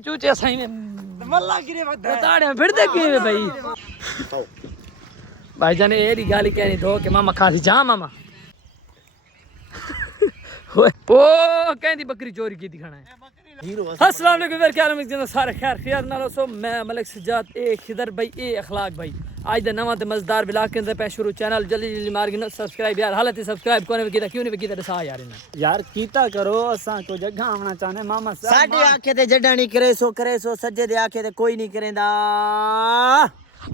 चूचे सही में मल्ला गिरे बताड़े फिर दे के भाई भाईजान एरी गाली कहनी दो के मामा खासी जा मामा ओ कहंदी बकरी चोरी की दिखाना है। अस्सलाम वालेकुम यार क्या हाल सारे खैर खैर नालो सो मैं मलिक सज्जाद ए खिदर भाई ए अखलाक भाई आज दा नवा ते मजेदार ब्लॉग के अंदर पे शुरू चैनल जल्दी जल्दी मार के सब्सक्राइब यार हालत सब्सक्राइब कोने कीता क्यों नहीं कीता दसा यार कीता करो असा को जगह आना चाहने मामा साडे आंखें ते जड्डा नहीं करे सो सज्जे दे आंखें ते कोई नहीं करेंदा।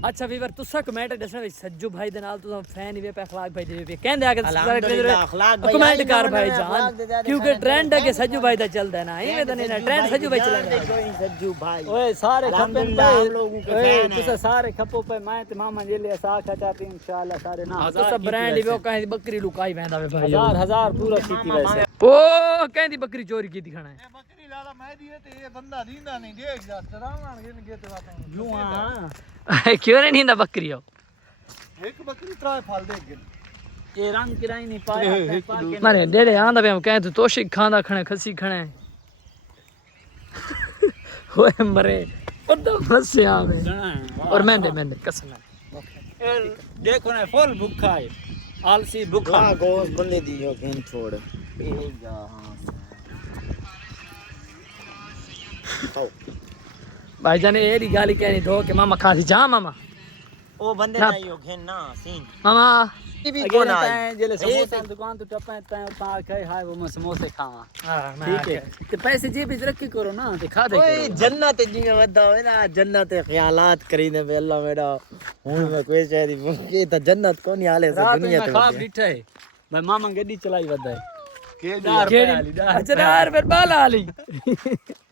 अच्छा वीवर तुसा कमेंट दसना वे सज्जू भाई दे नाल तुसा फैन ही वे पे अखलाक भाई दे पे कहंदे आके कमेंट कर भाई जान क्योंकि ट्रेंड है कि सज्जू भाई दा चलदा है ना इवे तो नहीं ट्रेंड सज्जू भाई चलेगा सज्जू भाई ओए सारे खपे हम लोगों के फैन तुसा सारे खपो पे मैं ते मामा जे ले साख चाहते इंशाल्लाह सारे ना तुसा ब्रांड ही वो कहीं बकरी लुकाई वेंदा वे भाई हजार पूरा कीती वैसे ओ कहंदी बकरी चोरी की दिखाना है बकरी लाला मैं दिए ते ये बंदा दींदा नहीं देख जा चरावण के ते बात क्यों नहीं नींदा बकरी हो एक बकरी त्राय फल दे के ये रंग किराई नहीं पाया मारे डेडे आंदा पे कहे तू तोशी खांदा खणे खसी खणे होए मरे ओदा फसे आवे और मैंने कसम देखो ना फुल भूखा है आलसी भूखा गोश्त बल्ले दियो केन छोड़ भाईजान एरी गाली कहनी दो के मामा खासी जा मामा ओ बंदे नहीं हो घेन ना सीन मामा भी कौन आए जेले समोसा दुकान तो टपे ता तार खाए हाय वो मैं समोसे खावा हां ठीक है ते पैसे जेब में रख के करो ना ते खा दे ओए जन्नत जिया वदा होए ना जन्नत ख्यालात करीने बे अल्लाह मेरा हूं मैं कोई शहरी के त जन्नत कोनी हाले से दुनिया ते खाब डिठे मैं मामा गड्डी चलाई वदा है के अच्छा फिर बाल आली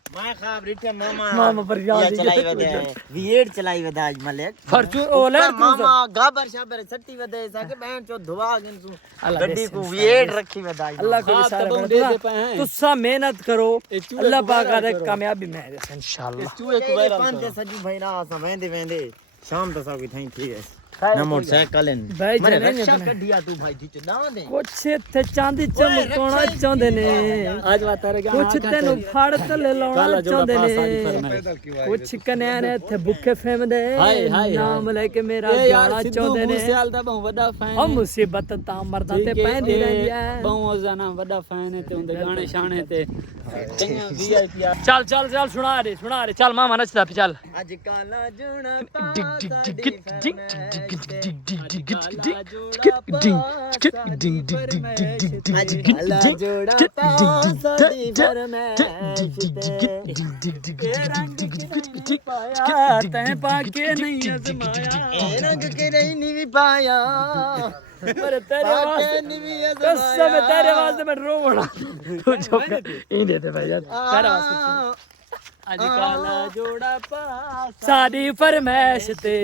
मैं खाब रिटे मामा पर याद चलाई वदे वीएड चलाई वदा आज मलिक फॉर्च्यून ओलैंड मामा गाबर शाबर सट्टी वदे सके बहन चो धुआ गन सु गड्डी को वीएड रखी वदा अल्लाह को इशारा दे पे हैं तुसा मेहनत करो अल्लाह पाक करे कामयाबी में इंशाल्लाह चूहे को वैरा पांते सजू भाई ना सा वेंदे शाम तक सब थई ठीक है ना मोटरसाइकिल भाई मैंने रक्षा कढिया तू भाई जी ना दे कुछ थे चांदी चमकाना चाहते ने आज बात रे कुछ तेनु फाड़ तले लाउना चाहते ने कुछ कन्या ने थे भूखे फेम दे नाम लेके मेरा गाना चाहते ने सियाल दा बहु बड़ा फैन हम मुसीबत ता मरदा ते पैंदी रही है बहु जाना बड़ा फैन है ते उनदे गाने शाने ते वीआईपी चल चल चल सुना दे चल मामा नचदा पे चल आज काला जुना पाया तेरे वास्ते मैं रोवड़ा तू चुप कर इन देते भाई यार तेरे वास्ते आज काला जोड़ा पास सारी फरमाइश ते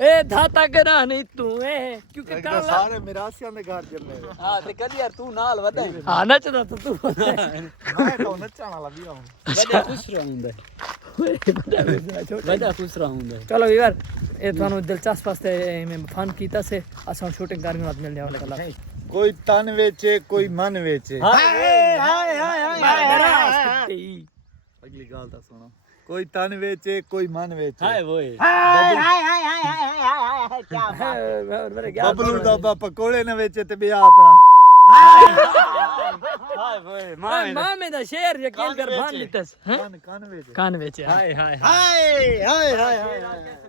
ए धाता करानी तू है क्योंकि काला सारे मिरासियां दे घर चलने हां ते कल यार तू नाल वदा हां नचदा तो तू मैं तो नचण वाला भी हूं बड़ा खुश रहूंगा बड़ा खुश रहूंगा चलो यार ए थानू दिलचस्प वास्ते में फन कीता से असा शूटिंग करने बाद मिलने वाला कल कोई तन वेचे कोई मन वेचे हाय अगली गाल ता सुनो कोई तन वेचे कोई मन वेचे हाय वो क्या बबलू दा पकोड़े न वेचे ते बिया अपना हाय वो मामे दा शेर यकीन कर भान लितस कान वेचे हाय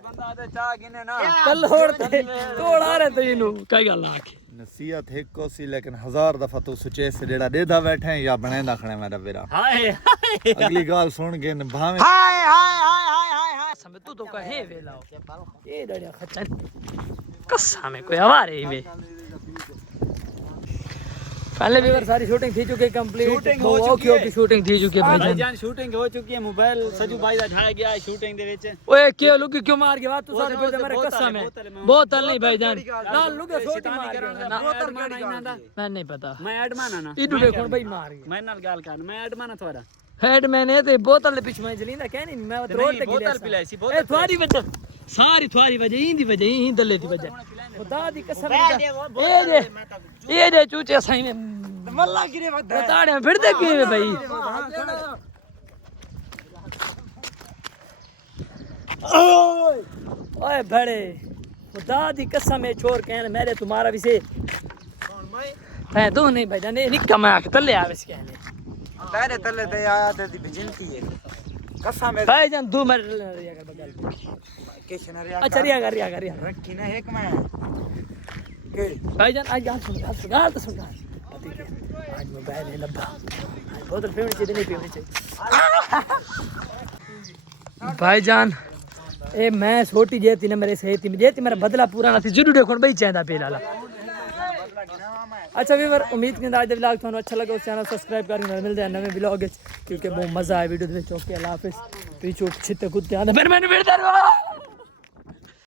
बंदा दे चा गिने ना कल होड़ते तोड़ा रे तैनू कई गल आके नसीहत एक को सी लेकिन हजार दफा तू सुचे से जेड़ा देदा बैठे या बनेंदा खणे मेरा बेरा हाय अगली गाल सुन के भावे हाय समय तू तो कहे वेलाओ ये डड़िया खचन कसा में कोई आवारे वे पहले भी सारी शूटिंग थी चुकी कंप्लीट शूटिंग हो चुकी है शूटिंग थी चुकी है भाईजान शूटिंग हो चुकी है मोबाइल सजू भाई दा ढाया गया है शूटिंग दे विच ओए क्यों लुकी क्यों मार के बात तू सारे फिर मेरे कसम है बोतल नहीं भाईजान ना लुके सोटी मार के ना बोतल केड़ी गाना मैं नहीं पता मैं एडमान ना इडू देखो भाई मार गया मैं नाल गाल कर मैं एडमान थोड़ा हेड मैंने ते बोतल ले पिछ में जलींदा कहनी मैं रोड पे बोतल पिलाई सी बोतल ए तुम्हारी वजह सारी तुम्हारी वजह इंदी वजह ही दल्ले दी वजह खुदा दी कसम ये जे चूचे सही में मल्ला गिरे बताड़े फिर दे के भाई ओए बड़े खुदा दी कसम है छोर कहने मेरे तुम्हारा विषय है दो नहीं भाईजान ये निक्का मैं आके तले आवे इसके कहने तेरे तले ते आया ते दी भिजनती है कसम है भाईजान 2 मिनट रिया कर बगल किशन रे अच्छा रिया कर रखी ना एक मैं भाईजान आज गाल सुन तो सुन आज मोबाइल है लब्बा बोतल पीनी चाहिए नहीं पीनी चाहिए भाईजान ए मैं छोटी जेती ने मेरे सही थी जेती मेरा बदला पूरा ना थी जरूर देखो भाई चाहता पेला अच्छा व्यूअर उम्मीद करदा आज दा व्लॉग थानू अच्छा लगा चैनल सब्सक्राइब करना मिलदे हैं नवे व्लॉग क्योंकि बहुत मजा आया वीडियो दे विच ओके अल्लाह हाफिज पीछे छिते कुत्ते आंदे मैंने